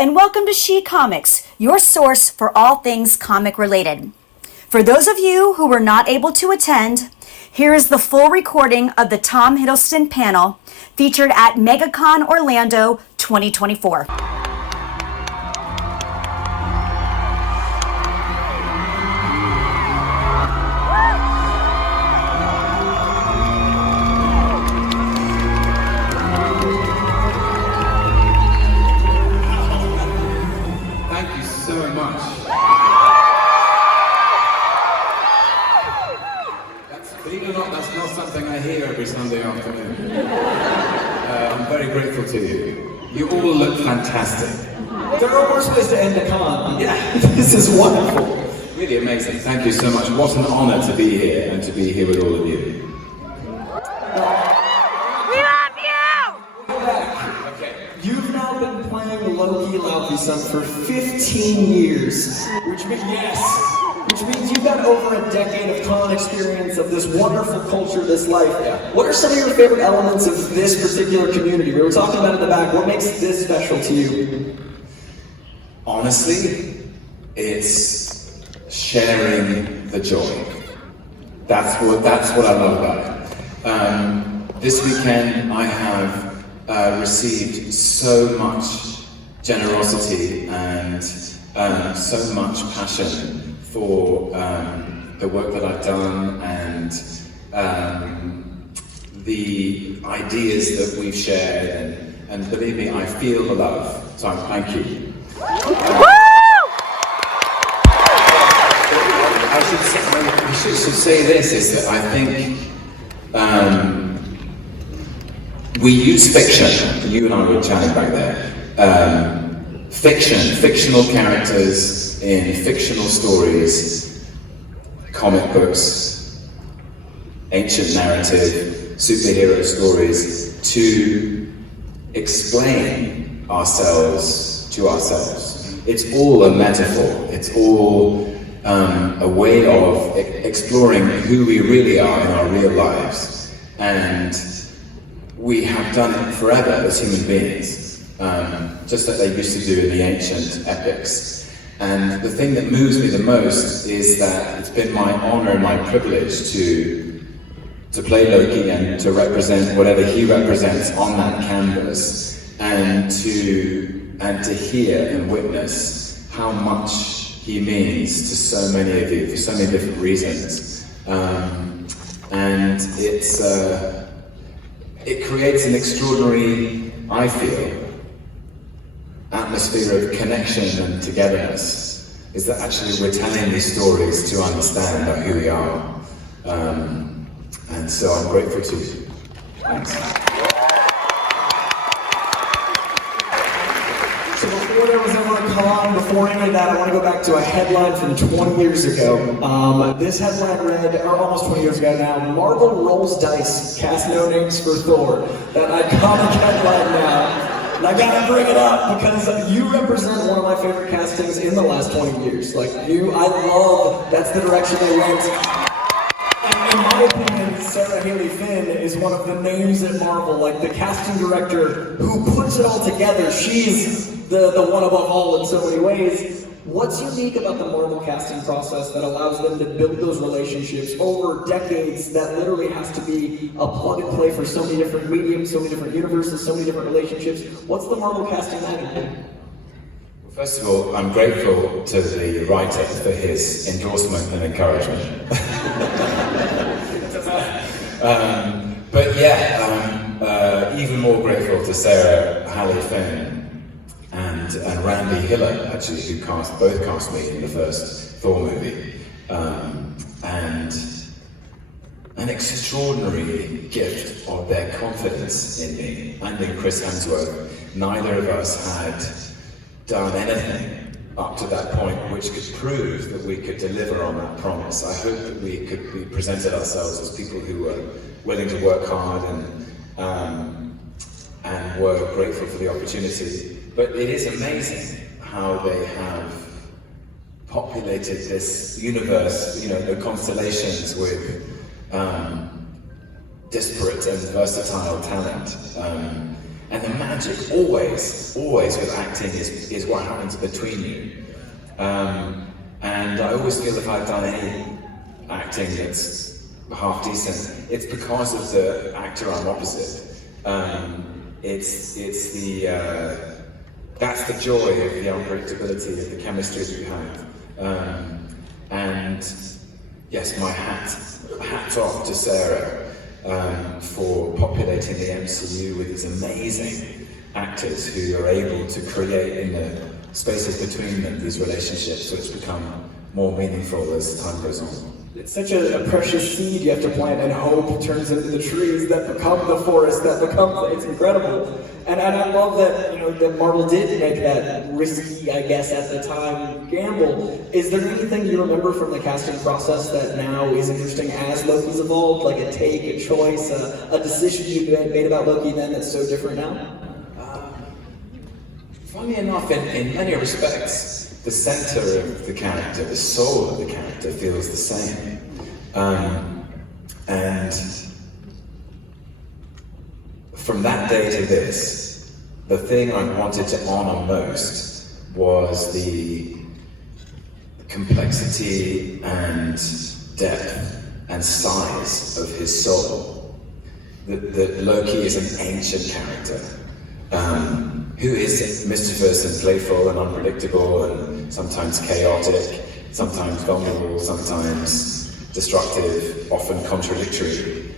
and welcome to SheComics, your source for all things comic related. For those of you who were not able to attend, here is the full recording of the Tom Hiddleston panel featured at Megacon Orlando 2024. Believe it or not, that's not something I hear every Sunday afternoon. I'm very grateful to you. You all look fantastic. There are worse ways to end a con. Yeah, this is wonderful. Really amazing. Thank you so much. What an honor to be here and to be here with all of you. We love you! Okay. You've now been playing Loki son for 15 years, which means you've got over a decade of con experience of this wonderful culture, this life. Yeah. What are some of your favorite elements of this particular community? We were talking about in the back. What makes this special to you? Honestly, it's sharing the joy. That's what I love about it. This weekend I have received so much generosity and so much passion for the work that I've done and the ideas that we've shared, and believe me, I feel the love, so thank you. I should say this, is that I think we use fiction, you and I were chatting back there, fictional characters in fictional stories, comic books, ancient narrative, superhero stories, to explain ourselves to ourselves. It's all a metaphor. It's all a way of exploring who we really are in our real lives. And we have done it forever as human beings. Just like they used to do in the ancient epics. And the thing that moves me the most is that it's been my honor and my privilege to play Loki and to represent whatever he represents on that canvas, and to hear and witness how much he means to so many of you for so many different reasons. And it creates an extraordinary, I feel, atmosphere of connection and togetherness, is that actually we're telling these stories to understand about who we are. And so I'm grateful to you. Thanks. So before there was ever a con, before any of that, I want to go back to a headline from 20 years ago. This headline read, or almost 20 years ago now, Marvel rolls dice, cast no names for Thor. That iconic headline now. And I gotta bring it up because you represent one of my favorite castings in the last 20 years. Like I love that's the direction they went. And in my opinion, Sarah Haley Finn is one of the names at Marvel, like the casting director who puts it all together. She's the one above all in so many ways. What's unique about the Marvel casting process that allows them to build those relationships over decades that literally has to be a plug and play for so many different mediums, so many different universes, so many different relationships? What's the Marvel casting magic? Well, first of all, I'm grateful to the writer for his endorsement and encouragement. But yeah, even more grateful to Sarah Haley Finn and Randy Hiller, actually, who both cast me in the first Thor movie. And an extraordinary gift of their confidence in me and in Chris Hemsworth. Neither of us had done anything up to that point which could prove that we could deliver on that promise. I hope that we presented ourselves as people who were willing to work hard and were grateful for the opportunity. But it is amazing how they have populated this universe, the constellations with disparate and versatile talent. And the magic always with acting is what happens between you. And I always feel if I've done any acting that's half decent, it's because of the actor I'm opposite. That's the joy of the unpredictability of the chemistry that you have. And yes, my hats off to Sarah for populating the MCU with these amazing actors who are able to create in the spaces between them these relationships which become more meaningful as time goes on. It's such a precious seed you have to plant, and hope turns into the trees that become the forest that becomes. It's incredible. And I love that, that Marvel did make that risky, I guess, at the time, gamble. Is there anything you remember from the casting process that now is interesting as Loki's evolved? Like a take, a choice, a decision you made about Loki then that's so different now? Funny enough, in many respects, the center of the character, the soul of the character feels the same. And from that day to this, the thing I wanted to honor most was the complexity and depth and size of his soul. That Loki is an ancient character. Who is mischievous and playful and unpredictable and sometimes chaotic, sometimes vulnerable, sometimes destructive, often contradictory.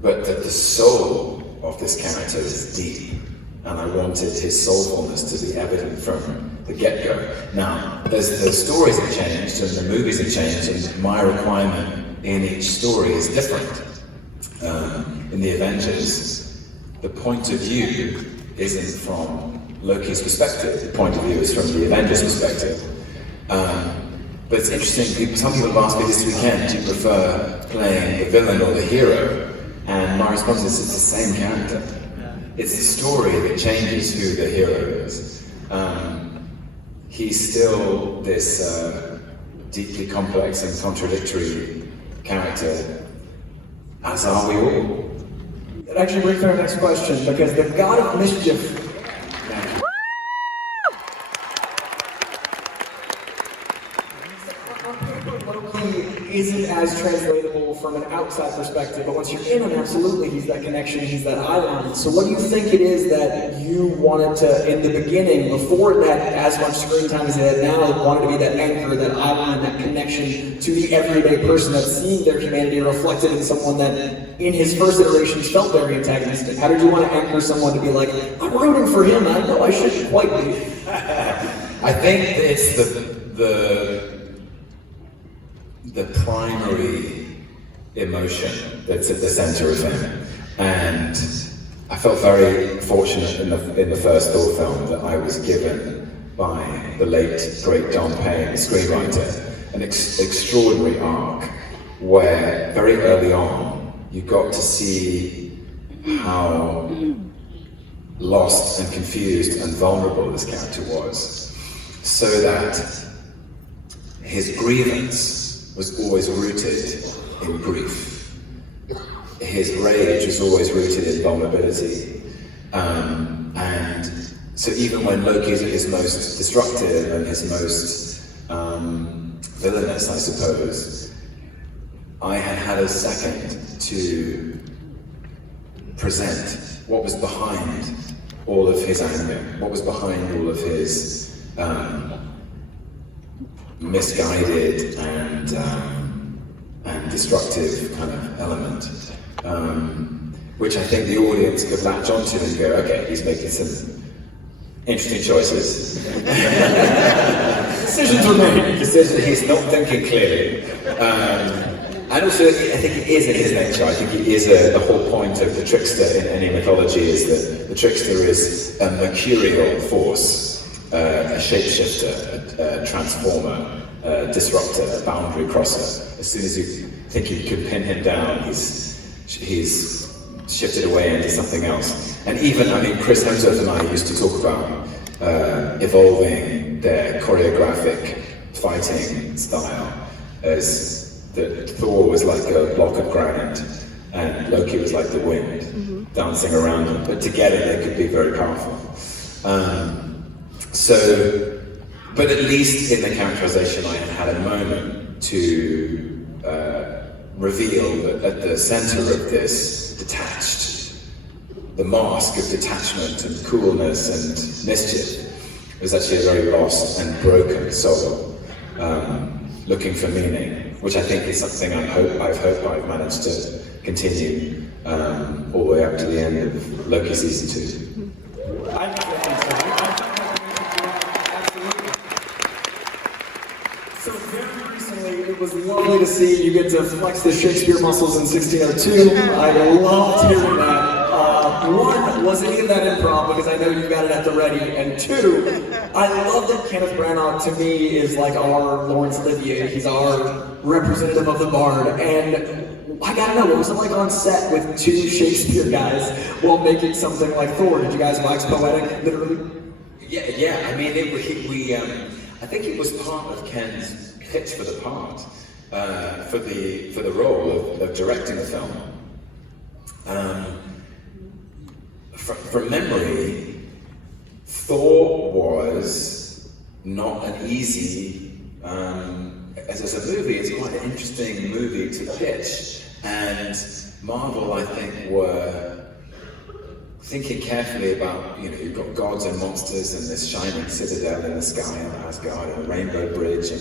But that the soul of this character is deep, and I wanted his soulfulness to be evident from the get-go. Now, the stories have changed and the movies have changed, and my requirement in each story is different. In the Avengers, the point of view isn't from Loki's perspective, the point of view is from the Avengers' perspective. But it's interesting, some people have asked me this weekend, do you prefer playing the villain or the hero? And my response is, it's the same character. It's the story that changes who the hero is. He's still this deeply complex and contradictory character, as are we all. It actually brings our next question, because the god of mischief isn't as translatable from an outside perspective, but once you're in him, absolutely, he's that connection, he's that island. So what do you think it is that you wanted to, in the beginning, before it had as much screen time as it had now, wanted to be that anchor, that island, that connection to the everyday person that's seeing their humanity reflected in someone that, in his first iterations, felt very antagonistic? How did you want to anchor someone to be like, I'm rooting for him, I know I shouldn't quite be? I think it's the primary emotion that's at the center of him. And I felt very fortunate in the first Thor film that I was given by the late, great Don Payne, the screenwriter, an extraordinary arc where very early on you got to see how lost and confused and vulnerable this character was, so that his grievance was always rooted in grief. His rage was always rooted in vulnerability. And so even when Loki is at his most destructive and his most villainous, I suppose, I had a second to present what was behind all of his anger, what was behind all of his misguided and destructive kind of element, which I think the audience could latch onto and go, okay, he's making some interesting choices. Decisions were made. He's not thinking clearly. And also, I think it is in his nature. I think it is the whole point of the trickster in any mythology is that the trickster is a mercurial force, a shapeshifter, a transformer, a disruptor, a boundary crosser. As soon as you think you can pin him down, he's shifted away into something else. And even, Chris Hemsworth and I used to talk about evolving their choreographic fighting style as that Thor was like a block of granite, and Loki was like the wind, dancing around them, but together they could be very powerful. But at least in the characterization I had a moment to reveal that at the center of this detached, the mask of detachment and coolness and mischief was actually a very lost and broken soul, looking for meaning, which I think is something I've managed to continue all the way up to the end of Loki season 2. So very recently, it was lovely to see you get to flex the Shakespeare muscles in 1602. I loved hearing that. One, was any of that improv, because I know you got it at the ready, and two, I love that Kenneth Branagh to me is like our Laurence Olivier. He's our representative of the bard, and I gotta know, what was it like on set with two Shakespeare guys while making something like Thor? Did you guys wax poetic, literally? Yeah. I mean, I think it was part of Ken's pitch for the part, for the role of directing the film. From memory, Thor was not an easy, as a movie, it's quite an interesting movie to pitch, and Marvel, I think, were thinking carefully about, you've got gods and monsters and this shining citadel in the sky on Asgard and a rainbow bridge and,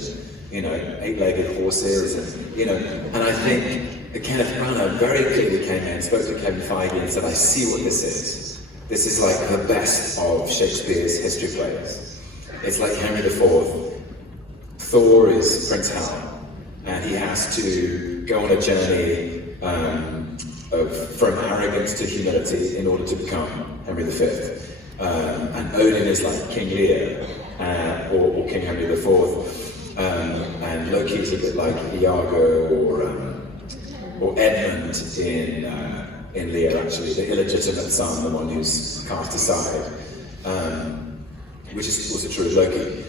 8-legged horses and I think Kenneth Branagh very clearly came in, spoke to Kevin Feige and said, I see what this is. This is like the best of Shakespeare's history plays. It's like Henry IV. Thor is Prince Hal, and he has to go on a journey from arrogance to humility in order to become Henry V. And Odin is like King Lear, or King Henry IV. And Loki is a bit like Iago or Edmund in Lear, actually, the illegitimate son, the one who's cast aside, which is also true of Loki.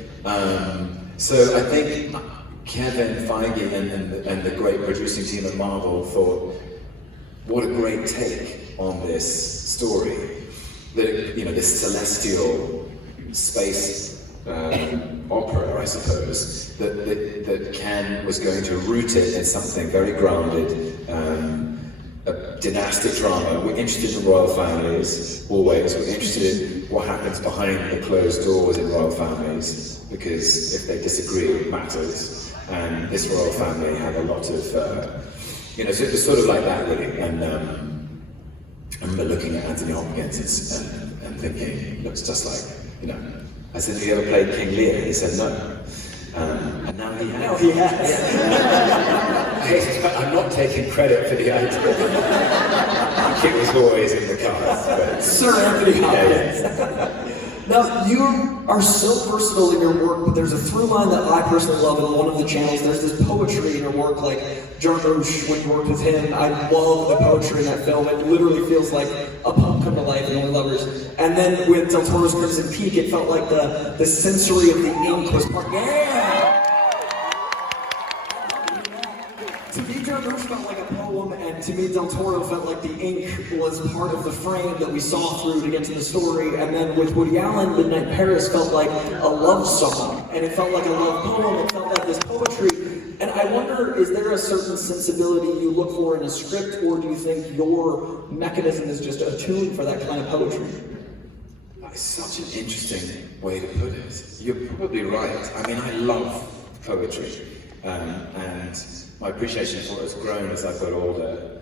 So I think Kevin Feige and the great producing team at Marvel thought, what a great take on this story. That this celestial space opera, I suppose, that Ken was going to root it in something very grounded, a dynastic drama. We're interested in royal families, always. We're interested in what happens behind the closed doors in royal families, because if they disagree, it matters. And this royal family had a lot of, so it was sort of like that, really. And I remember looking at Anthony Hopkins and thinking, he looks just like, I said, have you ever played King Lear? He said, no. And now he has. Now he has. Yeah. I'm not taking credit for the idea. I think it was always in the cards. But... Sir Anthony Hopkins. Yeah. Now, you are so versatile in your work, but there's a through line that I personally love in one of the channels. There's this poetry in your work, like Jarmusch, when you worked with him. I love the poetry in that film. It literally feels like a poem come to life in Only Lovers. And then with Del Toro's Crimson Peak, it felt like the sensory of the ink was part. Yeah! To me, Jarmusch felt like a poem, and to me, Del Toro felt like the ink was part of the frame that we saw through to get to the story. And then with Woody Allen, Midnight Paris felt like a love song, and it felt like a love poem. It felt like this poetry. And I wonder, is there a certain sensibility you look for in a script, or do you think your mechanism is just attuned for that kind of poetry? It's such an interesting way to put it. You're probably right. I mean, I love poetry, and my appreciation for it has grown as I've got older.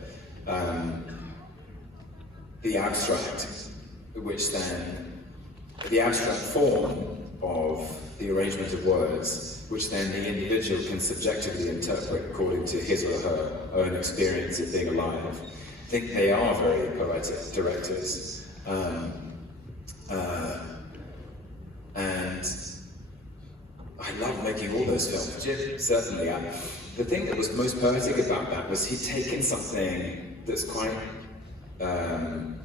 The abstract, the abstract form of the arrangement of words, which then the individual can subjectively interpret according to his or her own experience of being alive. I think they are very poetic directors. And I love making all those films. Jim, certainly. The thing that was most poetic about that was he'd taken something that's quite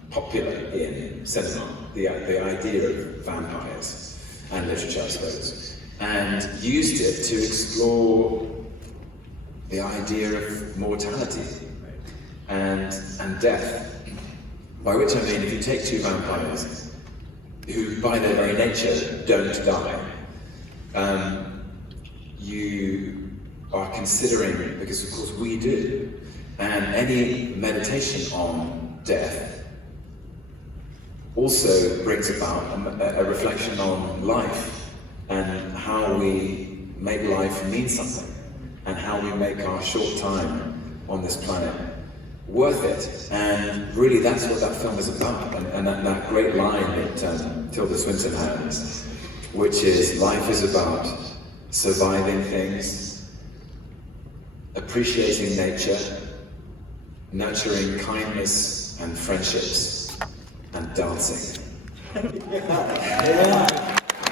popular in cinema, the idea of vampires and literature, I suppose, and used it to explore the idea of mortality. and death. By which I mean, if you take two vampires, who by their very nature don't die, you are considering, because of course we do, and any meditation on death also brings about a reflection on life and how we make life mean something and how we make our short time on this planet worth it. And really that's what that film is about, and that great line that Tilda Swinton has, which is life is about surviving things, appreciating nature, nurturing kindness and friendships, and dancing. Yeah,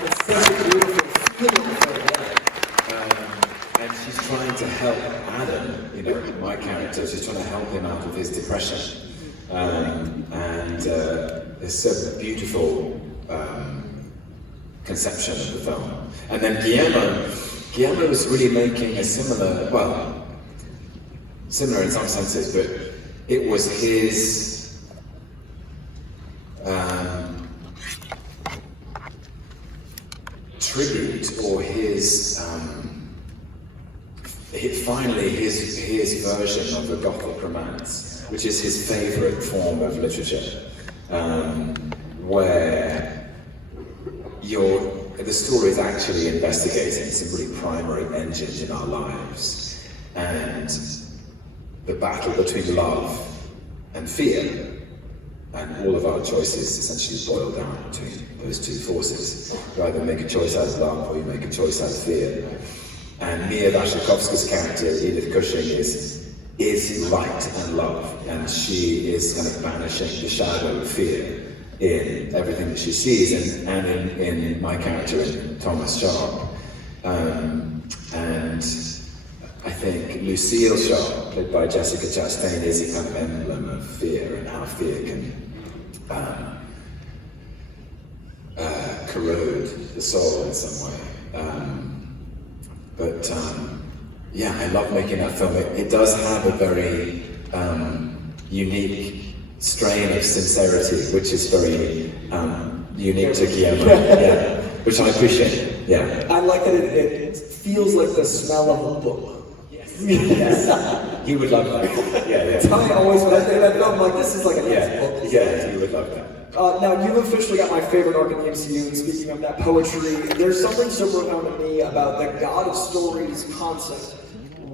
it's such a beautiful feeling. And she's trying to help Adam, you know, my character, she's trying to help him out of his depression. It's such a beautiful conception of the film. And then Guillermo was really making a similar in some senses, but it was his tribute, or his version of the Gothic romance, which is his favourite form of literature, where the story is actually investigating some really primary engines in our lives, and the battle between love and fear, and all of our choices essentially boil down between those two forces. You either make a choice out of love or you make a choice out of fear. And Mia Wasikowska's character, Edith Cushing, is light and love, and she is kind of banishing the shadow of fear in everything that she sees, and in my character, in Thomas Sharp. And I think Lucille Sharp, played by Jessica Chastain, is a kind of emblem of fear and how fear can corrode the soul in some way. Yeah, I love making that film. It does have a very unique strain of sincerity, which is very unique to Guillermo, yeah, which I appreciate. Yeah. I like that it feels like the smell of a book. Yes. He would love that. Yeah. I always, when I think of that film, I'm like, this is like a nice book. Yeah, he would love that. Now, you've officially got my favorite arc in the MCU, and speaking of that poetry, there's something so profound to me about the God of Stories concept,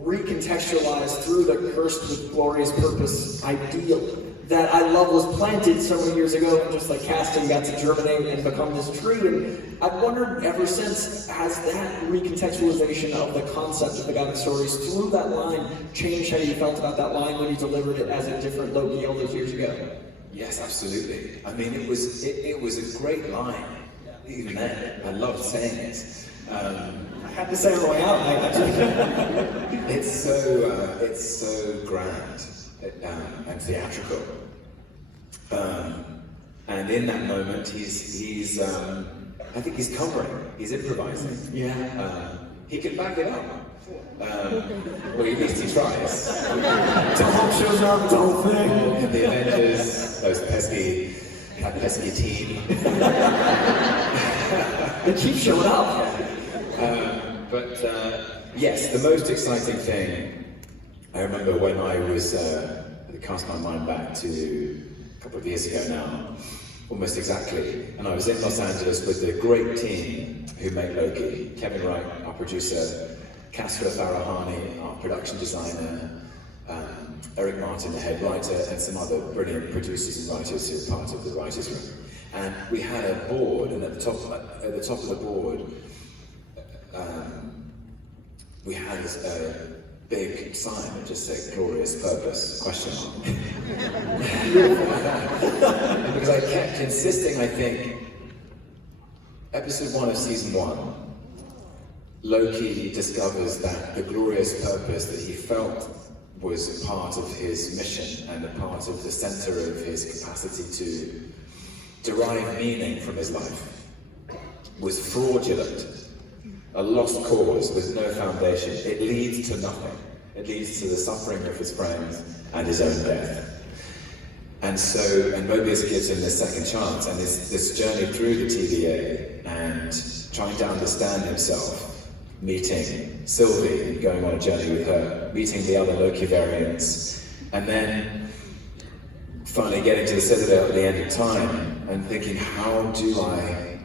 recontextualized through the cursed with glorious purpose ideal that I love was planted so many years ago, and just like casting got to germinate and become this tree. And I've wondered ever since, has that recontextualization of the concept of the God of Stories through that line changed how you felt about that line when you delivered it as a different Loki all those years ago? Yes, absolutely. I mean, it was a great line. Even then, I loved saying it. I had to say it on the way out. It's so grand and theatrical. And in that moment, he's I think he's covering. He's improvising. Yeah. He can back it up. Well, at least he tries. Tom shows up, it's the whole thing. The Avengers, that pesky team. They keep showing up. Yes, the most exciting thing, I remember when I was, cast my mind back to a couple of years ago now, almost exactly, and I was in Los Angeles with the great team who make Loki, Kevin Wright, our producer, Kasra Farahani, our production designer, Eric Martin, the head writer, and some other brilliant producers and writers who are part of the writers' room. And we had a board, and at the top of the board, we had a big sign that just said "Glorious Purpose?" ? Because I kept insisting, I think, episode 1 of season 1, Loki discovers that the glorious purpose that he felt was a part of his mission and a part of the center of his capacity to derive meaning from his life was fraudulent, a lost cause with no foundation. It leads to nothing. It leads to the suffering of his friends and his own death. And Mobius gives him this second chance, and this journey through the TVA and trying to understand himself, meeting Sylvie and going on a journey with her, meeting the other Loki variants, and then finally getting to the Citadel at the end of time and thinking, how do I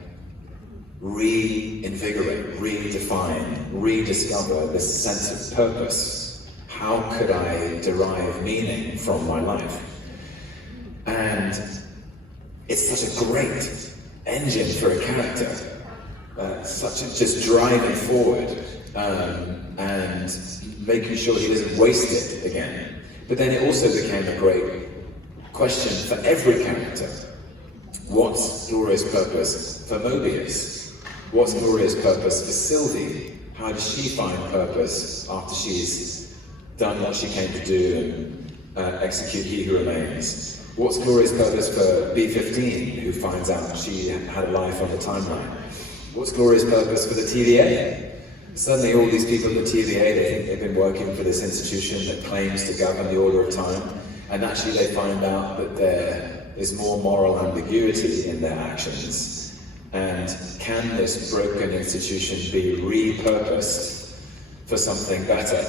reinvigorate, redefine, rediscover this sense of purpose? How could I derive meaning from my life? And it's such a great engine for a character, just driving forward and making sure he doesn't waste it again. But then it also became a great question for every character. What's Gloria's purpose for Mobius? What's Gloria's purpose for Sylvie? How does she find purpose after she's done what she came to do and execute He Who Remains? What's Gloria's purpose for B-15, who finds out she had a life on the timeline? What's Gloria's purpose for the TVA? Suddenly all these people in the TVA, they think they've been working for this institution that claims to govern the order of time, and actually they find out that there is more moral ambiguity in their actions. And can this broken institution be repurposed for something better?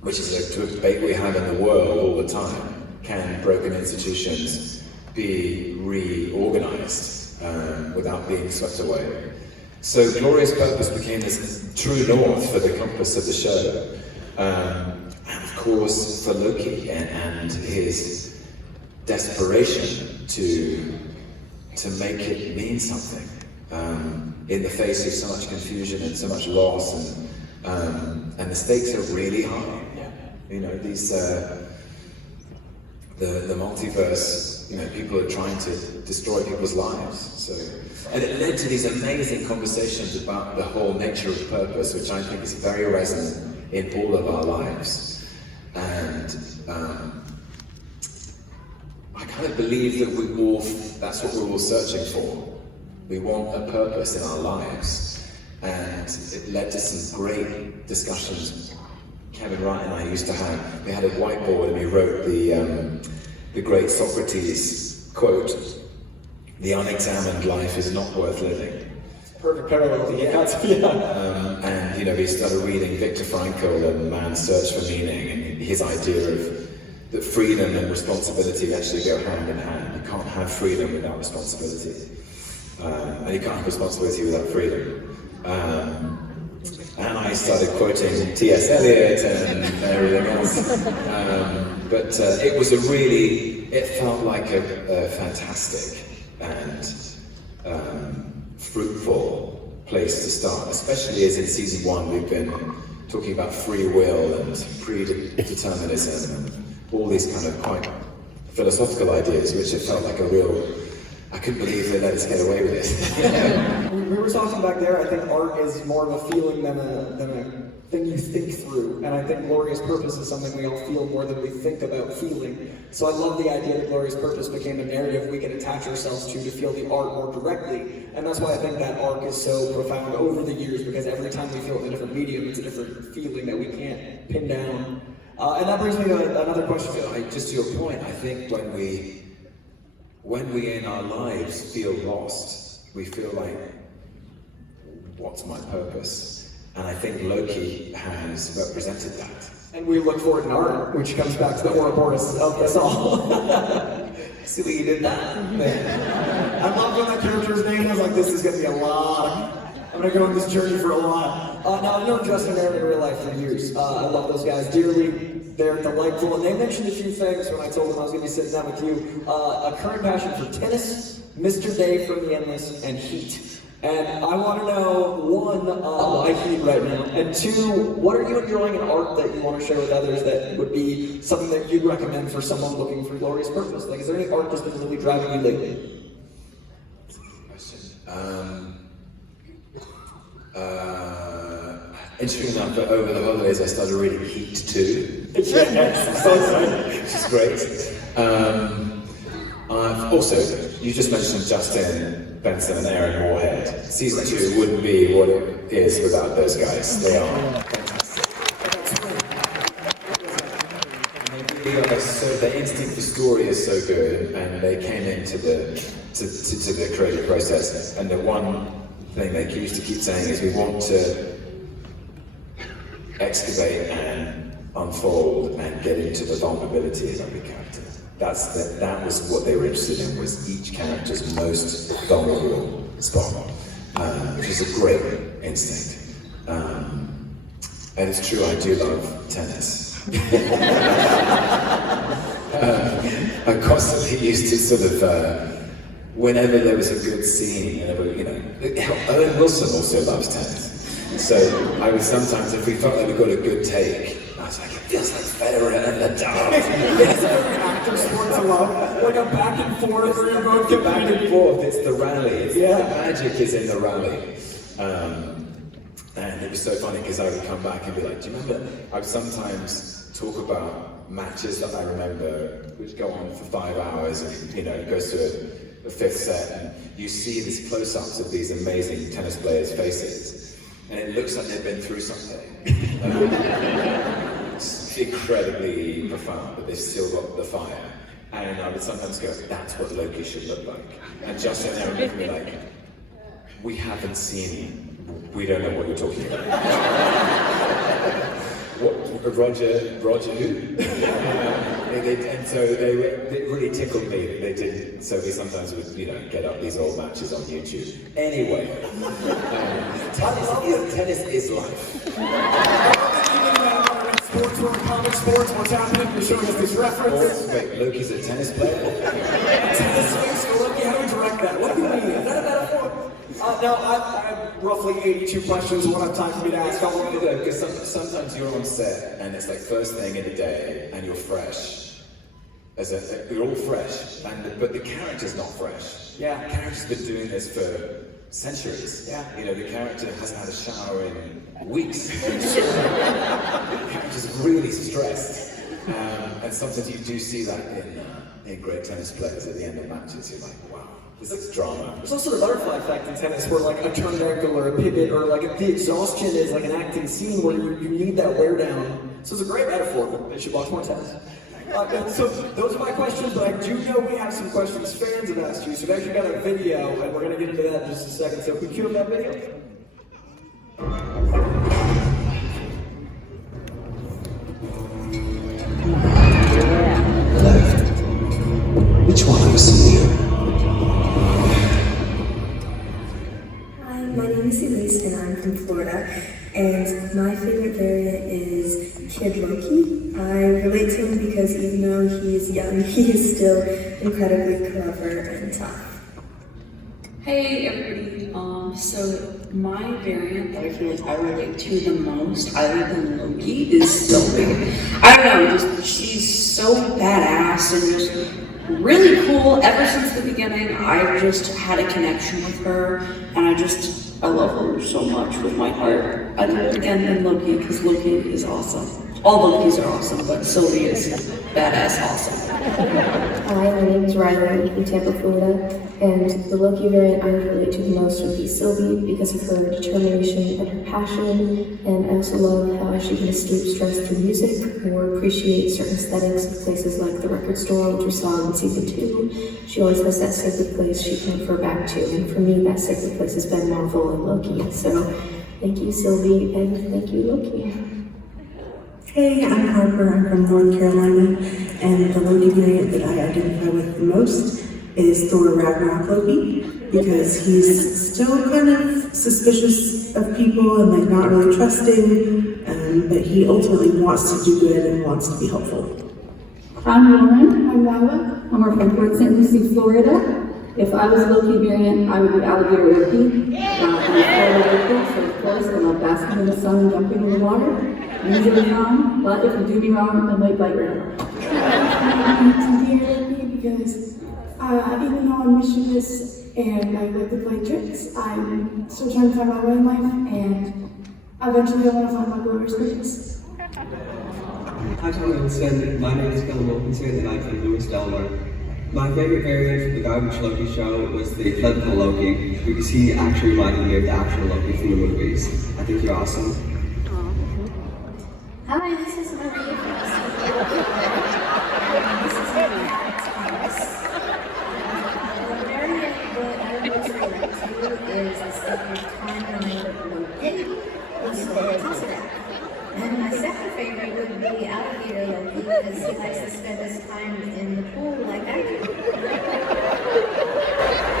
Which is a debate we have in the world all the time. Can broken institutions be reorganized without being swept away? So Gloria's purpose became this true north for the compass of the show. And of course for Loki and his desperation to make it mean something in the face of so much confusion and so much loss, and the stakes are really high. You know, these the multiverse, you know, people are trying to destroy people's lives. So, and it led to these amazing conversations about the whole nature of purpose, which I think is very resonant in all of our lives. And I kind of believe that that's what we're all searching for. We want a purpose in our lives. And it led to some great discussions Kevin Wright and I used to have. We had a whiteboard and we wrote the great Socrates quote, "The unexamined life is not worth living." Perfect parallel, yeah. And you know, we started reading Viktor Frankl and Man's Search for Meaning, and his idea of that freedom and responsibility actually go hand in hand. You can't have freedom without responsibility, and you can't have responsibility without freedom. And I started quoting T.S. Eliot and everything else. But it was it felt like a fantastic and fruitful place to start, especially as in season 1 we've been talking about free will and predeterminism and all these kind of quite philosophical ideas, which it felt like I couldn't believe they let us get away with it. We were talking back there, I think art is more of a feeling than a thing you think through. And I think Gloria's purpose is something we all feel more than we think about feeling. So I love the idea that Gloria's purpose became a narrative we can attach ourselves to feel the art more directly. And that's why I think that arc is so profound over the years, because every time we feel it in a different medium, it's a different feeling that we can't pin down. And that brings me to another question. Just to your point, I think when we in our lives feel lost, we feel like, what's my purpose? And I think Loki has represented that. And we look for it in art, which comes back to the Ouroboros of us all. See what you did that? I love when that character's name was like, this is going to be a lot. I'm going to go on this journey for a lot. Now, I've known Justin and Aaron in real life for years. I love those guys dearly. They're delightful, and they mentioned a few things when I told them I was going to be sitting down with you. A current passion for tennis, Mr. Day from The Endless, and Heat. And I want to know, one, why Heat right now? And two, what are you enjoying in art that you want to share with others that would be something that you'd recommend for someone looking for Gloria's purpose? Like, is there any art that's been really driving you lately? Interesting enough, but over the holidays I started reading Heat 2. Yes, so excited. Which is great. Also, you just mentioned Justin Benson and Aaron Moorhead. Season 2 wouldn't be what it is without those guys. They are fantastic. instinct for story is so good, and they came into the creative process, and the one thing they used to keep saying is we want to excavate and unfold and get into the vulnerability of every character. That was what they were interested in, was each character's most vulnerable spot, which is a great instinct. And it's true, I do love tennis. I constantly used to sort of, whenever there was a good scene, Owen Wilson also loves tennis. So I would sometimes, if we felt like we got a good take, I was like, it feels like Federer and Nadal. It's very active sport to love. Like a back and forth where you're both Back and forth, it's the rally. The Yeah. magic is in the rally. And it was so funny because I would come back and be like, do you remember? I would sometimes talk about matches that I remember, which go on for 5 hours, and it goes to a fifth set, and you see these close-ups of these amazing tennis players' faces, and it looks like they've been through something. It's incredibly profound, but they've still got the fire. And I would sometimes go, that's what Loki should look like. And Justin there would look at me like, we haven't seen, we don't know what you're talking about. What, Roger who? And so it really tickled me that they did. So we sometimes would, get up these old matches on YouTube. Anyway, tennis is life. Sports, we're in comic sports, what's happening? You're showing us this reference. Wait, Loki's a tennis player? Tennis face for Loki, how do we direct that? What do you mean? Is that a metaphor? No, I have roughly 82 questions. We'll have time for me to ask. I'll look at it. Because sometimes you're on set and it's like first thing in the day and you're fresh. You're all fresh, but the character's not fresh. Yeah. The character's been doing this for centuries. Yeah. The character hasn't had a shower in weeks. The character's really stressed. And sometimes you do see that in great tennis players at the end of matches. You're like, wow. This is drama. There's also the butterfly effect in tennis where like a turn ankle or a pivot or like the exhaustion is like an acting scene where you need that wear down. So it's a great metaphor. They should watch more tennis. So those are my questions, but I do know we have some questions fans have asked you. So we've actually got a video and we're going to get into that in just a second. So if we cue up that video. Which one of us is you? Hi, my name is Elise and I'm from Florida, and my favorite variant is Kid Loki. I relate to him because even though he is young, he is still incredibly clever and tough. Hey everybody, so my variant that I feel like I relate to the most, other than Loki, is Sylvie. I don't know, she's so badass and just really cool. Ever since the beginning, I've just had a connection with her, and I love her so much with my heart. Other again than Loki, because Loki is awesome. All Lokis are awesome, but Sylvie is badass awesome. Hi, my name is Riley. I'm from Tampa, Florida, and the Loki variant I relate to the most would be Sylvie because of her determination and her passion, and I also love how she can escape stress through music or appreciate certain aesthetics of places like the record store, which we saw in season 2. She always has that sacred place she can refer back to, and for me, that sacred place has been Marvel and Loki. So, thank you, Sylvie, and thank you, Loki. Hey, I'm Harper, I'm from North Carolina, and the Loki variant that I identify with the most is Thor Ragnarok Loki, because he's still kind of suspicious of people and like not really trusting, but he ultimately wants to do good and wants to be helpful. I'm Lauren, I'm Lila, and we're from Port St. Lucie, Florida. If I was a Loki variant, I would be Alligator Loki. I'm a Florida local, so of course I love basking in the sun and jumping in the water. Usually calm, but if you do me wrong, I might bite your hand. I'm dear Loki because even though I'm mischievous and I like to play tricks, I'm still trying to find my way in life, and eventually I want to find my glorious purpose. Hi Tom Hiddleston, my name is Bill Wilkinson and I'm from Lewis, Delaware. My favorite variant for the Garbage Loki show was the political Loki, because he actually reminded me of the actual Loki from the movies. I think you're awesome. Hi, this is Marie from SheFantasy. favorite would be alligator Loki because he likes to spend his time in the pool like I do.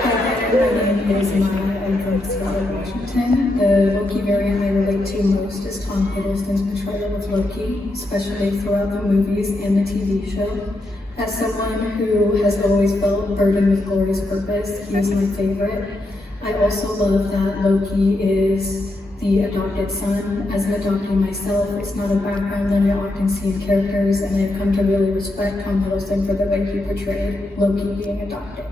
Hi, my name is Maya. I'm from Seattle, Washington. The Loki variant I relate to most is Tom Hiddleston's portrayal of Loki, especially throughout the movies and the TV show. As someone who has always felt burdened with glorious purpose, he is my favorite. I also love that Loki is the adopted son. As an adoptee myself, it's not a background that I often see in characters, and I've come to really respect Tom Hiddleston for the way he portrayed Loki being adopted.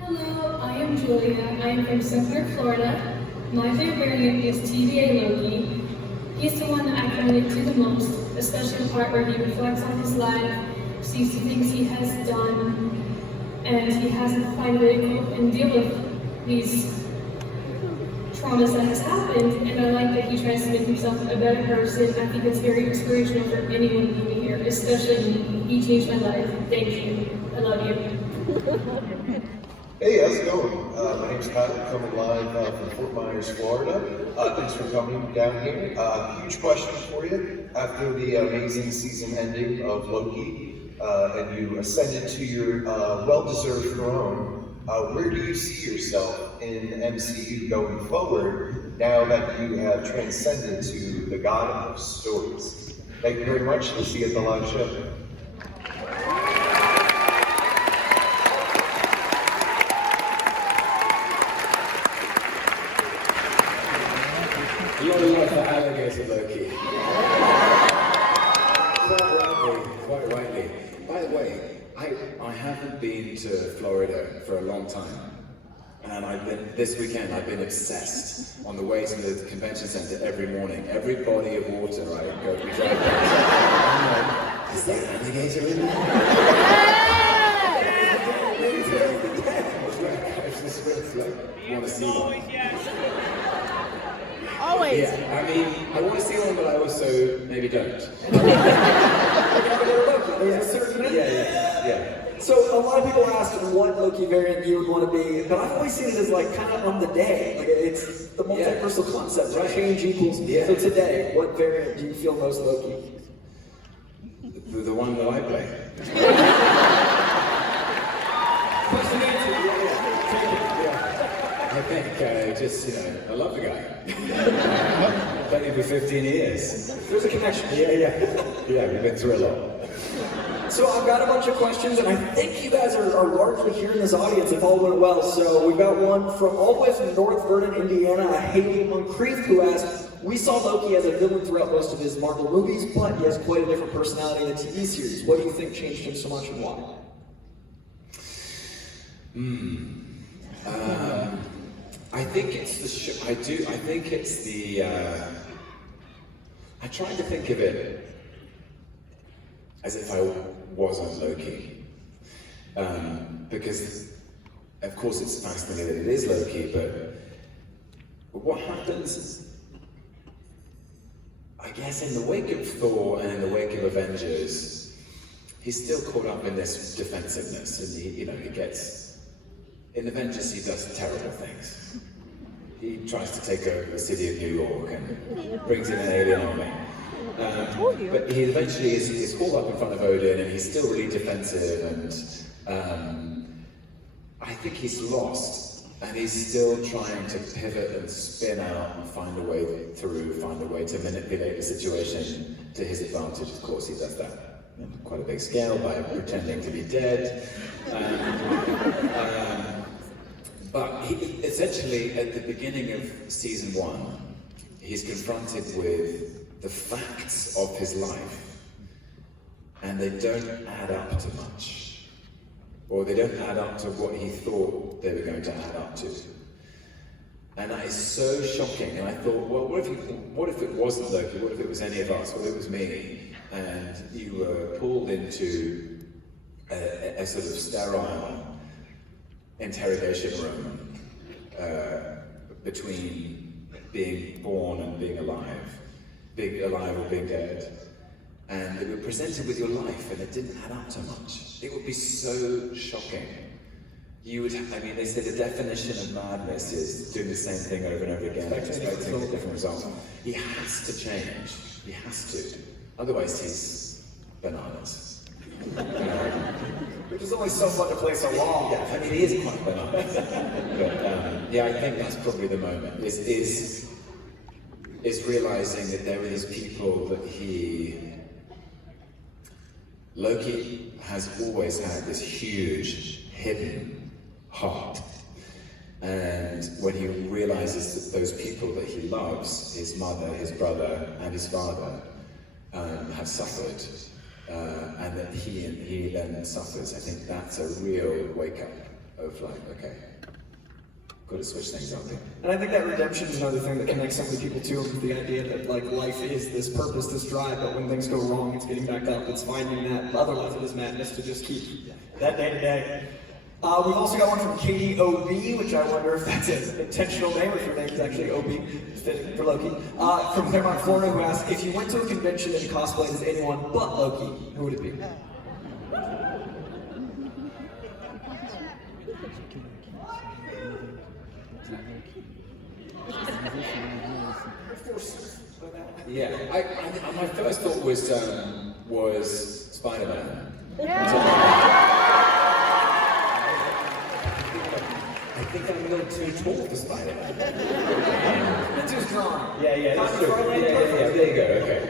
Hello, I am Julia. I am from Central Florida. My favorite variant is TVA Loki. He's the one that I can relate to the most, especially the part where he reflects on his life, sees the things he has done, and he has to find a way to cope and deal with these traumas that has happened, and I like that he tries to make himself a better person. I think it's very inspirational for anyone living here, especially me. He changed my life. Thank you. I love you. Hey, how's it going? My name's Kyle, coming live from Fort Myers, Florida. Thanks for coming down here. Huge question for you. After the amazing season ending of Loki, and you ascended to your well-deserved throne, where do you see yourself in MCU going forward now that you have transcended to the god of stories? Thank you very much. We'll see you at the live show. A lot of love for alligator Loki. Quite rightly. By the way, I haven't been to Florida for a long time. And this weekend I've been obsessed on the way to the convention center every morning. Every body of water I go to drive past. I'm like, is there an alligator in there? I just want to see one. Always. Yeah, I mean, I want to see one, but I also maybe don't. There's a certain Yeah. So a lot of people ask what Loki variant you would want to be, but I've always seen it as like kind of on the day. Like it's the multiversal concept, right? Change equals. So today, what variant do you feel most Loki? The one that I play. I think I love the guy. I've played him for 15 years. There's a connection. Yeah, we've been through a lot. So I've got a bunch of questions, and I think you guys are largely here in this audience if all went well. So we've got one from all the way from North Vernon, Indiana, Haley Moncrief, who asked, we saw Loki as a villain throughout most of his Marvel movies, but he has quite a different personality in the TV series. What do you think changed him so much and why? I think it's the show. I think it's the. I tried to think of it as if I wasn't Loki, because of course it's fascinating that it is Loki, but what happens? I guess in the wake of Thor and in the wake of Avengers, he's still caught up in this defensiveness, and he gets. In Avengers, he does terrible things. He tries to take over the city of New York and brings in an alien army. But he eventually is called up in front of Odin, and he's still really defensive, and I think he's lost, and he's still trying to pivot and spin out and find a way through, find a way to manipulate the situation to his advantage. Of course, he does that on quite a big scale by pretending to be dead. But he, essentially, at the beginning of season 1, he's confronted with the facts of his life, and they don't add up to much, or they don't add up to what he thought they were going to add up to. And that is so shocking. And I thought, well, what if it wasn't Loki? What if it was any of us? What if it was me? And you were pulled into a sort of sterile interrogation room between being born and being alive or being dead, and they were presented with your life and it didn't add up to much. It would be so shocking. They say the definition of madness is doing the same thing over and over again, expecting a different result. He has to change. He has to. Otherwise, he's bananas. Which is always so fun to play so long. Yeah, I mean, he is quite bananas. But yeah, I think that's probably the moment. Is realizing that there are these people that Loki has always had this huge hidden heart. And when he realizes that those people that he loves, his mother, his brother, and his father, have suffered, and that he then suffers, I think that's a real wake up of like, okay, got to switch things up here. And I think that redemption is another thing that connects so many people to him, the idea that like life is this purpose, this drive, but when things go wrong, it's getting back up, it's finding that, otherwise it is madness to just keep that day to day. We've also got one from Katie OB, which I wonder if that's an intentional name or if your name is actually OB, fitting for Loki. From Claremont, Florida, who asked, if you went to a convention and cosplayed as anyone but Loki, who would it be? Yeah, my first thought was Spider-Man. I think I'm a little too tall for Spider-Man. Too strong. Yeah, that's true. Yeah, there you go, okay.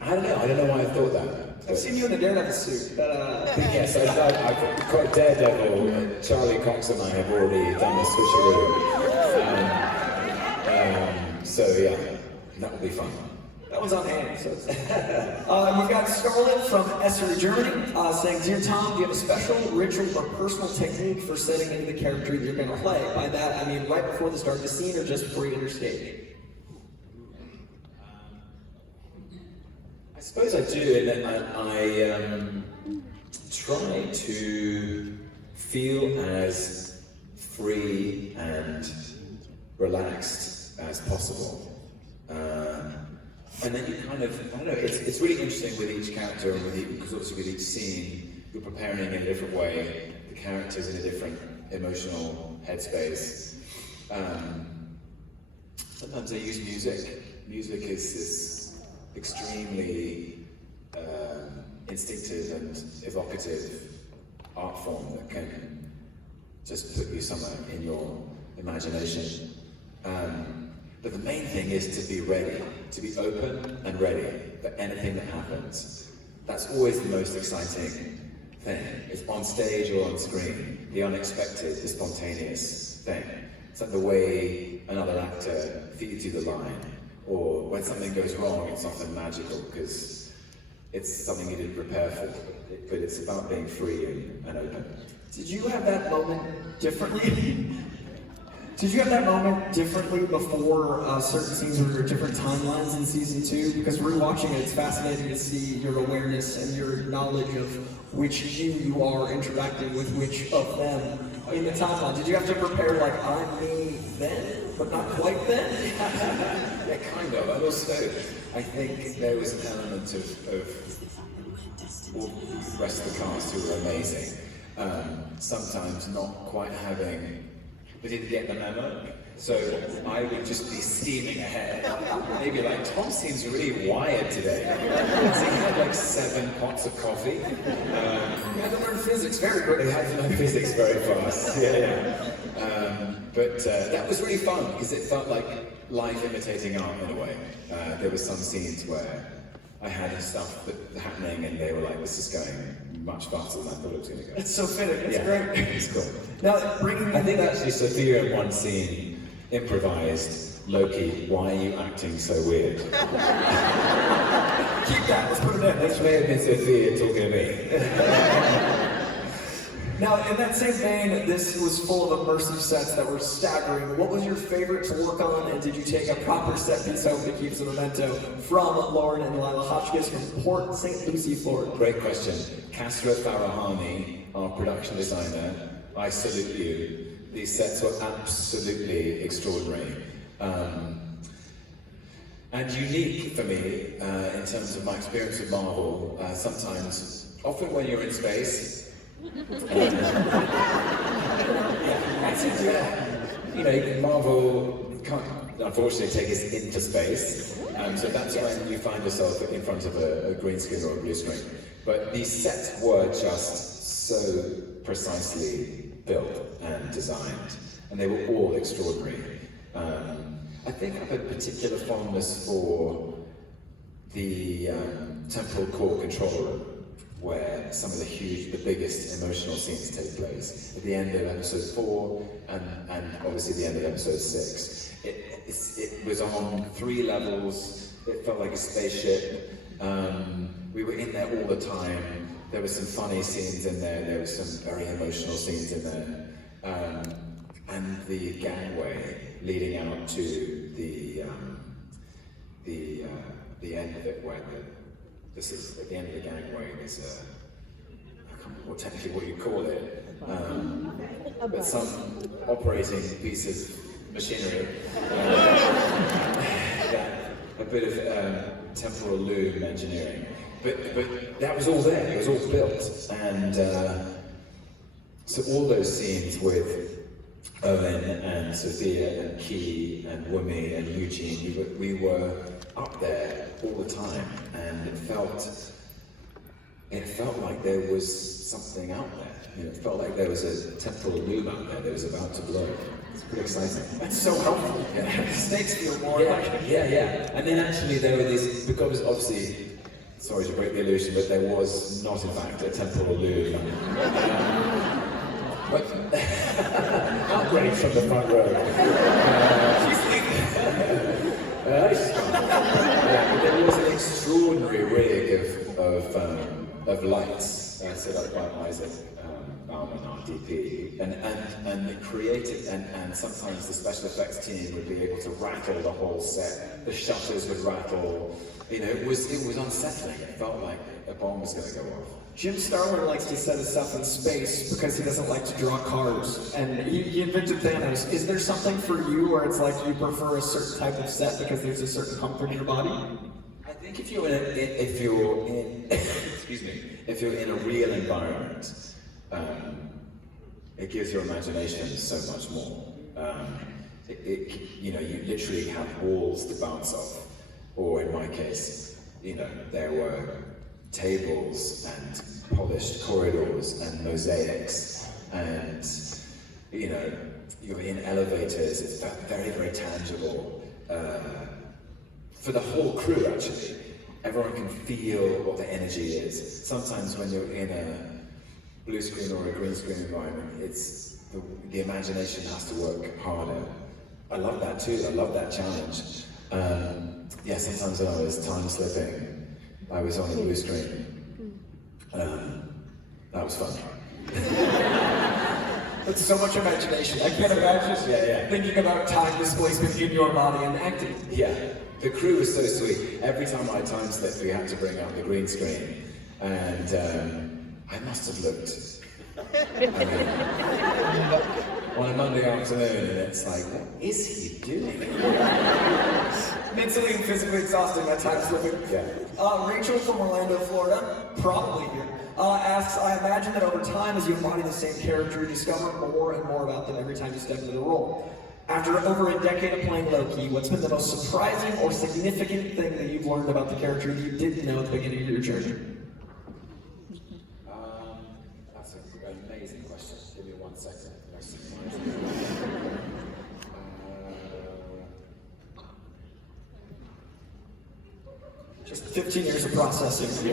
I don't know why I thought that. I've seen you in the Daredevil suit, but yes, I've got Daredevil. Charlie Cox and I have already done the switcheroo. So yeah, that will be fun. That one's on hand. So we've got Scarlett from Essen, Germany, saying, "Dear Tom, do you have a special ritual or personal technique for setting into the character that you're going to play? By that, I mean right before the start of the scene or just before you enter stage?" I suppose I do, and I try to feel as free and relaxed as possible. And then you kind of, I don't know, it's really interesting with each character and because obviously with each scene, you're preparing in a different way, the character's in a different emotional headspace. Sometimes I use music. Music is this extremely instinctive and evocative art form that can just put you somewhere in your imagination. But the main thing is to be ready, to be open and ready for anything that happens. That's always the most exciting thing. It's on stage or on screen, the unexpected, the spontaneous thing. It's like the way another actor feeds you the line, or when something goes wrong, it's often magical because it's something you didn't prepare for, but it's about being free and open. Did you have that moment differently? Did you have that moment differently before certain scenes or different timelines in season 2? Because rewatching it, it's fascinating to see your awareness and your knowledge of which you are interacting with which of them in the timeline. Did you have to prepare like, I'm me then, but not quite then? Yeah, kind of. And also, I think there was an element of all the rest of the cast who were amazing. Sometimes not quite having. We didn't get the memo, so I would just be steaming ahead. Maybe like, Tom seems really wired today. Has he had like 7 pots of coffee? You had to learn physics very quickly. He had to learn physics very fast, yeah. But that was really fun, because it felt like life imitating art in a way. There were some scenes where I had stuff happening and they were like, this is going much faster than I thought it was going to go. It's so fitting, it's great. It's cool. Now, I think actually Sophia in one scene improvised, Loki, why are you acting so weird? Keep that, let's put it in. Which may have been Sophia talking to me. Now, in that same vein, this was full of immersive sets that were staggering. What was your favorite to work on, and did you take a proper set piece home to keep as a memento? From Lauren and Lila Hotchkiss from Port St. Lucie, Florida. Great question. Kasra Farahani, our production designer, I salute you. These sets were absolutely extraordinary. And unique for me in terms of my experience with Marvel. Sometimes, often when you're in space, you know, Marvel can't. unfortunately take us into space. So that's when you find yourself in front of a green screen or a blue screen. But these sets were just so precisely built and designed, and they were all extraordinary. I think I have a particular fondness for the temporal core control room, where some of the biggest emotional scenes take place. At the end of episode 4, and obviously the end of episode 6. It was on 3 levels, it felt like a spaceship. We were in there all the time. There were some funny scenes in there were some very emotional scenes in there. And the gangway leading out to the end of it, where this is at the end of the gangway, there's I can't remember technically what you call it, but some operating piece of machinery, a bit of temporal loom engineering. But that was all there, it was all built. And so all those scenes with Owen and Sophia and Key and Wumi and Eugene, we were up there all the time, and it felt like there was something out there. You know, it felt like there was a temporal loom out there that was about to blow. It's pretty exciting. That's so helpful. Yeah. Stakes feel more like... Yeah. And then actually there were these, because obviously, sorry to break the illusion, but there was not in fact a temporal loom. But not great from the front row. But there was an extraordinary rig of lights set up by Isaac Bauman, our DP, and it created, and sometimes the special effects team would be able to rattle the whole set. The shutters would rattle. You know, it was unsettling. It felt like a bomb was going to go off. Jim Starlin likes to set his stuff in space because he doesn't like to draw cars, and he invented Thanos. Is there something for you where it's like you prefer a certain type of set because there's a certain comfort in your body? I think if you're in a real environment, it gives your imagination so much more. You know, you literally have walls to bounce off, or in my case, you know, there were tables and polished corridors and mosaics, and you know, you're in elevators. It's very, very tangible for the whole crew. Actually, everyone can feel what the energy is. Sometimes when you're in a blue screen or a green screen environment, it's the imagination has to work harder. I love that too. I love that challenge. Yeah, sometimes when I was time slipping, I was on a blue screen. That was fun. That's so much imagination. I can't imagine thinking about time displacement in your body and acting. Yeah, the crew was so sweet. Every time I time slipped, we had to bring out the green screen. And I must have looked, on a Monday afternoon, and it's like, what is he doing? Mentally and physically exhausting, that time slipping. Yeah. Rachel from Orlando, Florida, probably here, asks, I imagine that over time, as you embody the same character, you discover more and more about them every time you step into the role. After over a decade of playing Loki, what's been the most surprising or significant thing that you've learned about the character that you didn't know at the beginning of your journey? That's an amazing question. Give me 1 second. Just 15 years of processing. This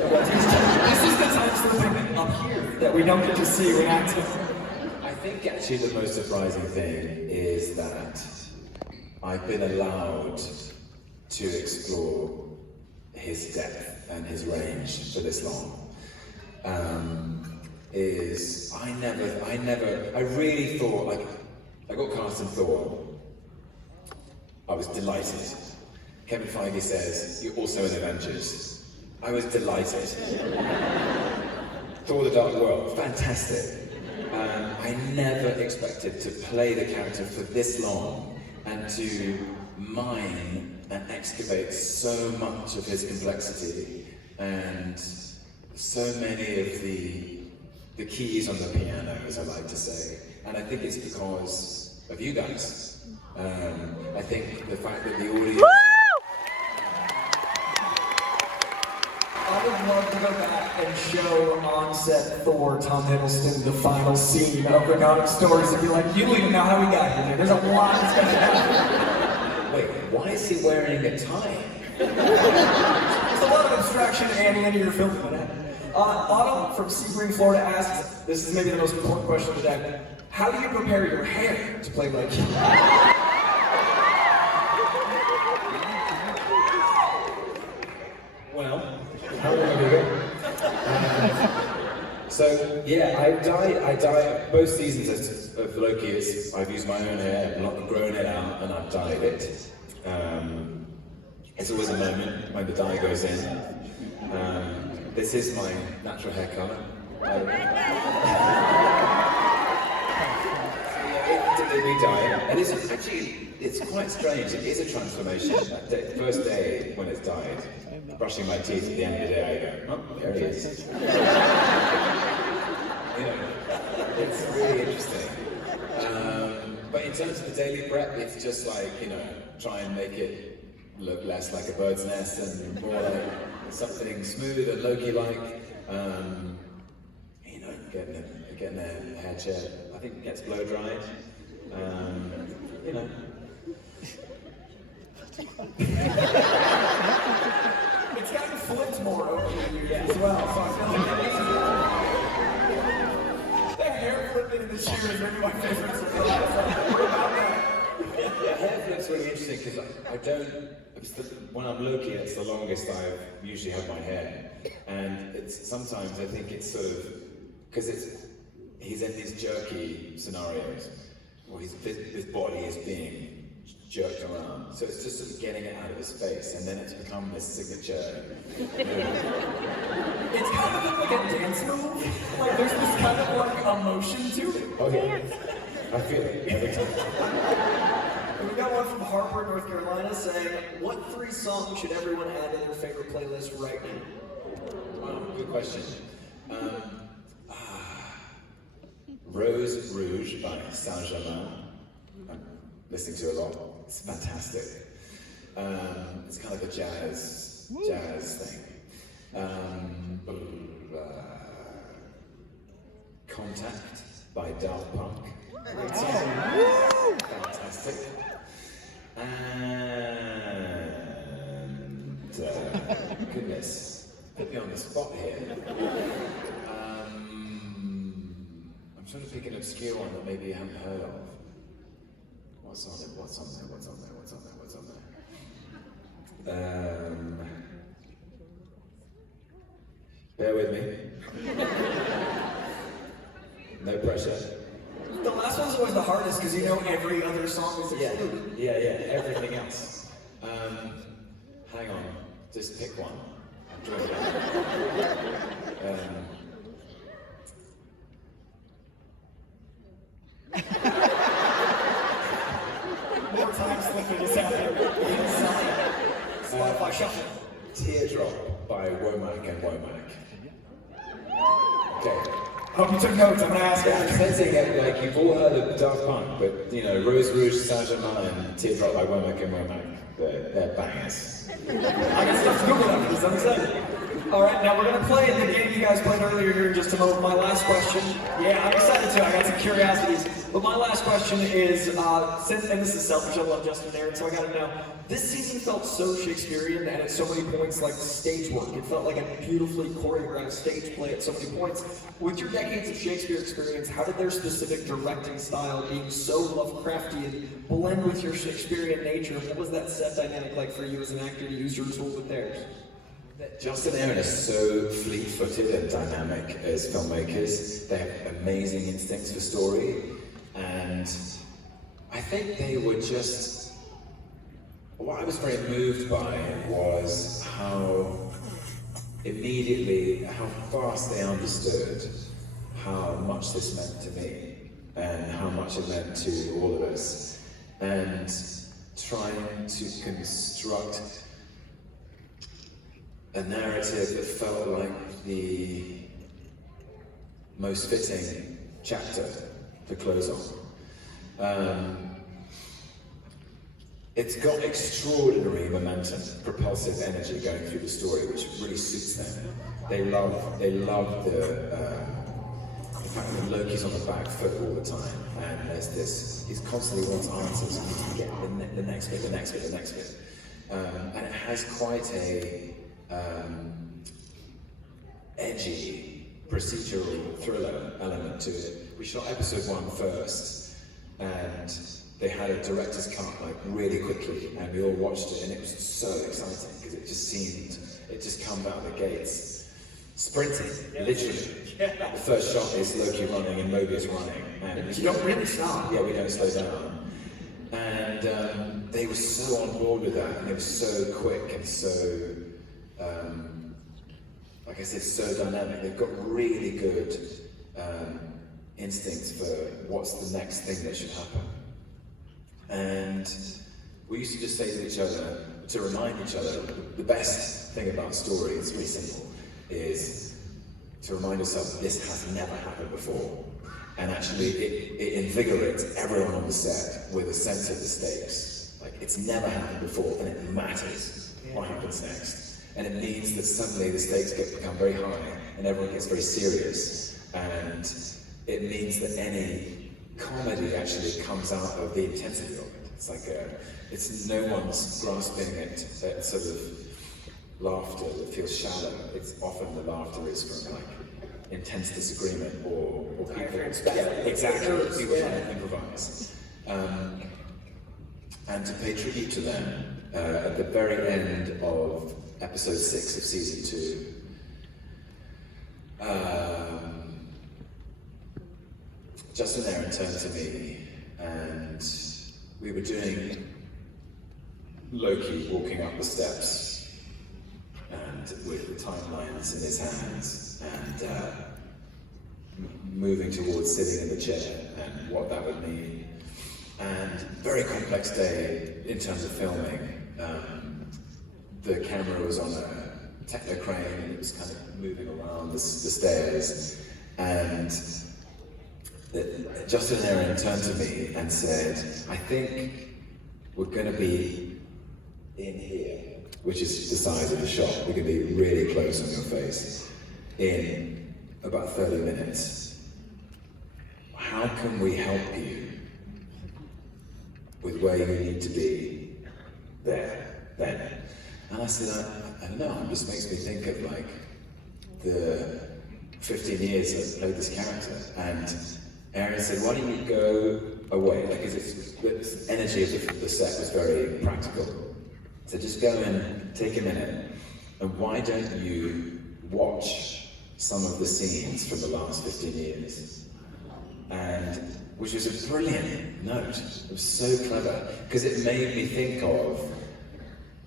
is the time slipping up here that we don't get to see reacting. I think actually the most surprising thing is that I've been allowed to explore his depth and his range for this long. I really thought, like, I got cast in Thor. I was delighted. Kevin Feige says, you're also in Avengers. I was delighted. Thor: The Dark World, fantastic. I never expected to play the character for this long and to mine and excavate so much of his complexity and so many of the keys on the piano, as I like to say. And I think it's because of you guys. I think the fact that the audience... I would love to go back and show on-set Thor, Tom Hiddleston, the final scene of the God of Stories and be like, you don't even know how we got here. There's a lot that's going to happen. Wait, why is he wearing a tie? There's a lot of abstraction and linear filming in it. Autumn from Sebring, Florida asks, this is maybe the most important question of the day, how do you prepare your hair to play Loki? Well, how long have you been? So yeah, I dye both seasons of Loki. I've used my own hair, I've grown it out, and I've dyed it. It's always a moment when the dye goes in. This is my natural hair color. We dye it, and it's quite strange. It is a transformation. That first day when it's dyed, brushing my teeth at the end of the day, I go, oh, there he is. You know, it's really interesting. But in terms of the daily prep, it's just like, you know, try and make it look less like a bird's nest and more like something smooth and Loki-like. You know, getting their hair chair, I think it gets blow dried. You know. It's gotten flipped more over the years as well, so I feel like that hair flipping in the chair is maybe my favorite surprise. Hair flip's really interesting because I don't. When I'm Loki, it's the longest I've usually had my hair, and it's sometimes I think it's sort of because he's in these jerky scenarios, or his body is being jerked around, so it's just sort of getting it out of his face, and then it's become this signature. It's kind of like a dance move. Like there's this kind of like emotion to it. Oh yeah, I feel it every time. We got one from Harper, North Carolina, saying, what 3 songs should everyone add to their favorite playlist right now? Wow, good question. Rose Rouge by Saint-Germain. I'm listening to a lot. It's fantastic. It's kind of like a jazz thing. Contact by Daft Punk. Fantastic. And goodness, put me on the spot here. I'm trying to pick an obscure one that maybe you haven't heard of. What's on there? Bear with me. No pressure. The last one's always the hardest because you know every other song is excluded. Yeah, everything else. Hang on, just pick one. I'm doing More time slipping is happening inside. Spotify shuffle. Teardrop by Womack and Womack. Okay. Hope you took notes, I'm gonna ask I'm sensing it, like you've all heard of Daft Punk, but you know, Rose Rouge, Saint-Germain, and Teardrop by Womack and Womack, they're bangers. I got stuff to Google after this, I'm excited. Alright, now we're gonna play the game you guys played earlier here in just a moment. My last question, yeah, I'm excited too, I got some curiosities. But my last question is, and this is selfish, I love Justin and Aaron, so I gotta know, this season felt so Shakespearean and at so many points like stage work. It felt like a beautifully choreographed stage play at so many points. With your decades of Shakespeare experience, how did their specific directing style being so Lovecraftian blend with your Shakespearean nature? What was that set dynamic like for you as an actor to use your tool with theirs? Justin and Aaron are so fleet-footed and dynamic as filmmakers. They have amazing instincts for story, and I think they were just... What I was very moved by was how fast they understood how much this meant to me, and how much it meant to all of us, and trying to construct a narrative that felt like the most fitting chapter to close on. it's got extraordinary momentum, propulsive energy going through the story, which really suits them. They love the fact that Loki's on the back foot all the time, and there's this, he's constantly wants answers, and you can get the next bit, and it has quite a edgy procedural thriller element to it. We shot episode 1 first, and they had a director's cut like really quickly, and we all watched it, and it was so exciting because it just comes out of the gates sprinting, literally. The first shot is Loki running and Mobius running, and you don't really stop. Yeah, we don't slow down. And they were so on board with that, and they were so quick and so, like I said, so dynamic. They've got really good instincts for what's the next thing that should happen. And we used to just say to each other, to remind each other, the best thing about story, it's really simple, is to remind ourselves this has never happened before. And actually it invigorates everyone on the set with a sense of the stakes. Like, it's never happened before, and it matters what happens next. And it means that suddenly the stakes become very high, and everyone gets very serious. And it means that any comedy actually comes out of the intensity of it. It's like it's no one's grasping at sort of laughter that feels shallow. It's often the laughter is from like intense disagreement or people. Yeah, exactly. People trying to improvise. And to pay tribute to them, at the very end of episode 6 of season 2, Justin Aaron turned to me, and we were doing Loki walking up the steps, and with the timelines in his hands, and moving towards sitting in the chair, and what that would mean. And very complex day in terms of filming. The camera was on a techno crane, and it was kind of moving around the stairs, and Justin and Aaron turned to me and said, I think we're going to be in here, which is the size of the shot. We're going to be really close on your face in about 30 minutes. How can we help you with where you need to be there, then? And I said, I don't know, it just makes me think of like the 15 years I've played this character. And Aaron said, why don't you go away? Because the energy of the set was very practical. So just go and take a minute, and why don't you watch some of the scenes from the last 15 years? And which was a brilliant note. It was so clever, because it made me think of,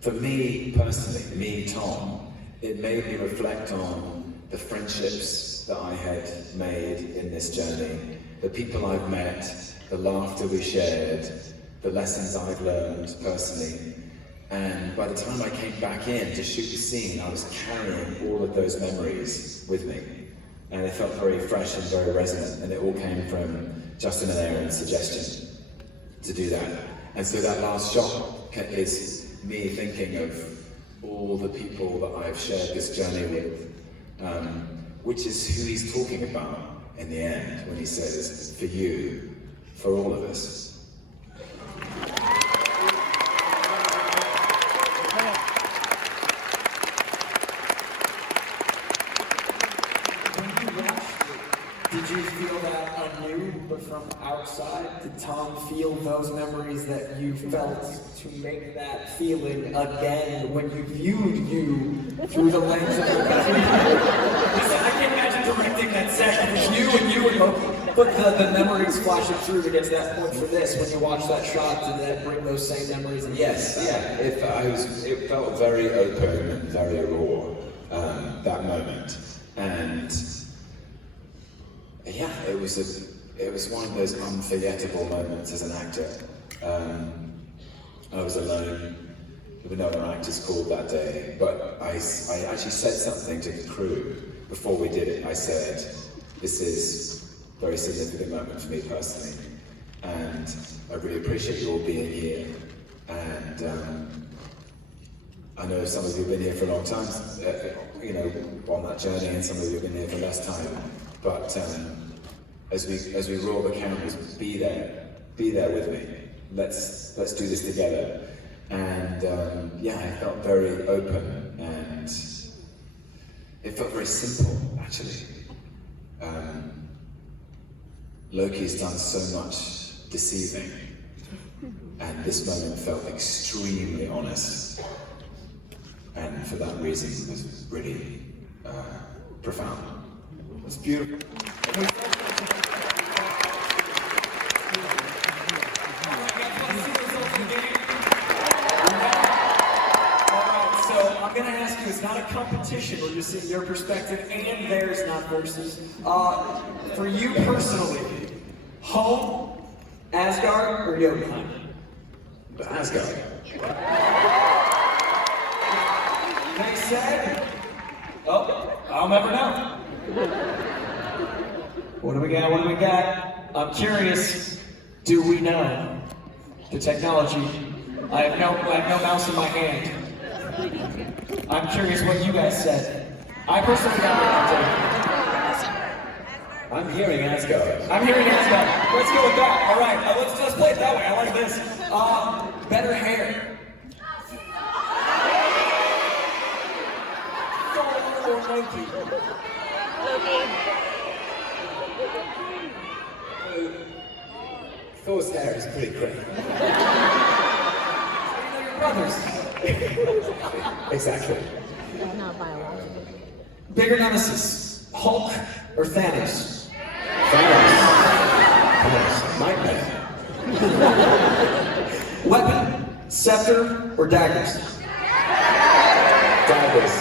for me personally, me, Tom, it made me reflect on the friendships that I had made in this journey, the people I've met, the laughter we shared, the lessons I've learned personally. And by the time I came back in to shoot the scene, I was carrying all of those memories with me. And it felt very fresh and very resonant, and it all came from Justin and Aaron's suggestion to do that. And so that last shot is me thinking of all the people that I've shared this journey with, which is who he's talking about in the end when he says, for you, for all of us. Did you feel that anew, but from outside? Did Tom feel those memories that you felt to make that feeling again when you viewed you through the lens of the I can't imagine directing that set with you and Loki. But the memories flashing through to get to that point for this, when you watch that shot, did that bring those same memories? Yes, yeah. It felt very open and very raw, that moment. And yeah, it was one of those unforgettable moments as an actor. I was alone with another actor's call that day, but I actually said something to the crew before we did it. I said, this is a very significant moment for me personally, and I really appreciate you all being here And I know some of you have been here for a long time, you know, on that journey, and some of you have been here for less time. But as we roll the cameras, be there with me. Let's do this together. And yeah, I felt very open, and it felt very simple, actually. Loki's done so much deceiving, and this moment felt extremely honest. And for that reason, it was really profound. It's beautiful. I'm gonna ask you, it's not a competition, we're just seeing your perspective and theirs, not versus. For you personally, home, Asgard, or Jotunheim? Asgard. They said, oh, I'll never know. What do we got? I'm curious, do we know the technology? I have no mouse in my hand. I'm curious what you guys said. I personally got it. I'm hearing Asgard. Let's go with that. All right, let's play it that way. I like this. Better hair. Thor or Loki? Thor's hair is pretty great. Brothers. Exactly. Bigger nemesis, Hulk or Thanos? Thanos. Nightmare. Weapon, scepter or daggers? Daggers.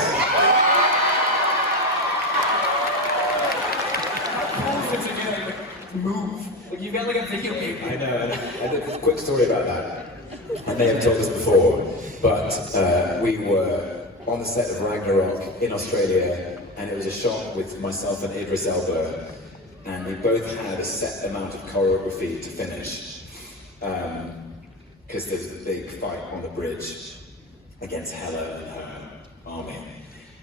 Move. Like you got like a video game. I know. I did a quick story about that. I may have told this before, but we were on the set of Ragnarok in Australia, and it was a shot with myself and Idris Elba, and we both had a set amount of choreography to finish, because there's a big fight on the bridge against Hela and her army,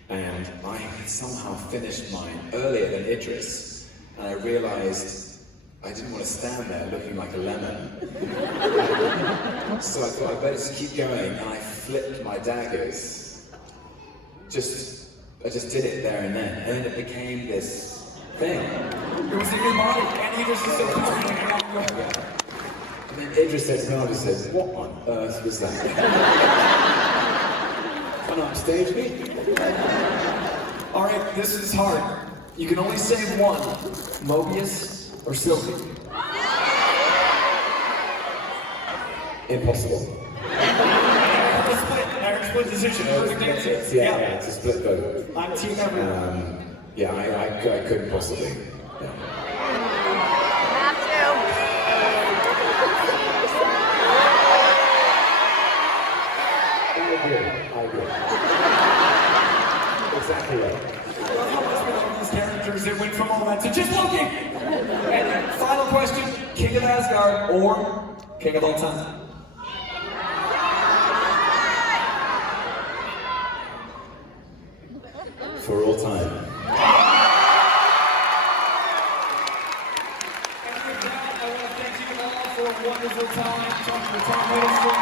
and I had somehow finished mine earlier than Idris, and I realized I didn't want to stand there looking like a lemon. So I thought I'd better just keep going, and I flipped my daggers. I just did it there and then it became this thing. It was in your body, and Idris is so confident. And then Idris says, no, he says, what on earth was that? An upstage meeting. All right, this is hard. You can only say one, Mobius or Sylvie? Impossible. Split decision. Yeah, it's a split vote. I'm team everyone. Yeah, I couldn't possibly. Yeah. Have to. I agree. Exactly right. These characters that went from all that to just Loki. And final question: King of Asgard or King of all time? For all time. And with that, I want to thank you all for a wonderful time talking to Tom Hiddleston.